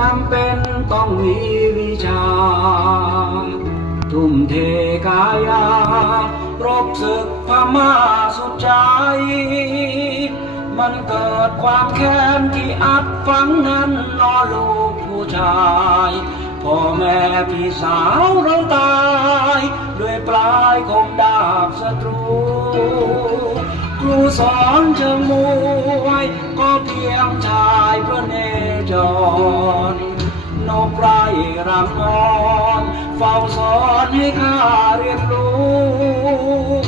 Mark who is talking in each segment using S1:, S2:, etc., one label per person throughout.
S1: จำเป็นต้องมีวิชา ทุ่มเทกายารบศึกพม่าสุดใจ มันเกิดความแค้นที่อัดฝังนั้นนอลูกผู้ชายพ่อแม่พี่สาวเราตาย ด้วยปลายคมดาบศัตรู ครูสอนเชิมวยก็เพียงชายพระเนจรนกไร่รำนอนเฝ้าสอนให้ข้าเรียนรู้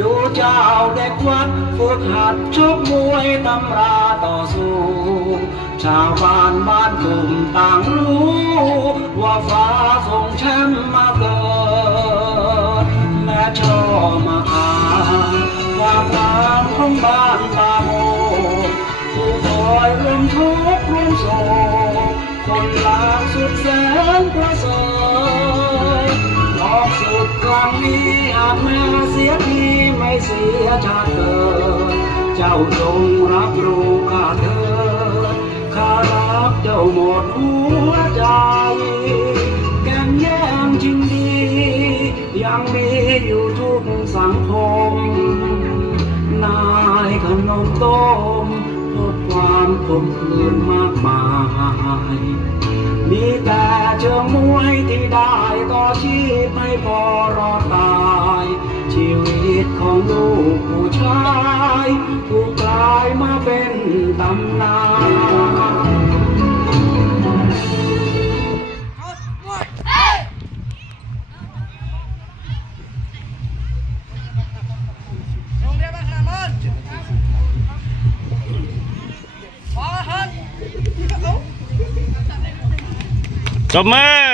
S1: ดูเจ้าเด็กวัดฝึกหัดชกมวยตำราต่อสู้ชาวบ้านบ้านกลุ่มต่างรู้ ว่าฟ้าทรงแชมป์มาเกิดแม่ชอมาอ่าน ความงามของบ้านตาโมผู้คอยร่วมทุกข์ร่วมโศกคนลางสุดแสนประเสริฐออกสุดครั้งนี้อาจแม้เสียทีไม่เสียชาติเกิดเจ้าจงรับรู้ข้าเถิดข้ารักเจ้าหมดหัวใจแก่นแย่งจริงดียังมีอยู่ ความคมคืนมากมาย มีแต่เชิงมวยที่ได้ต่อชีพไม่พอรอดตาย ชีวิตของลูกผู้ชาย ผู้กลายมาเป็นตำนาน
S2: จบมือ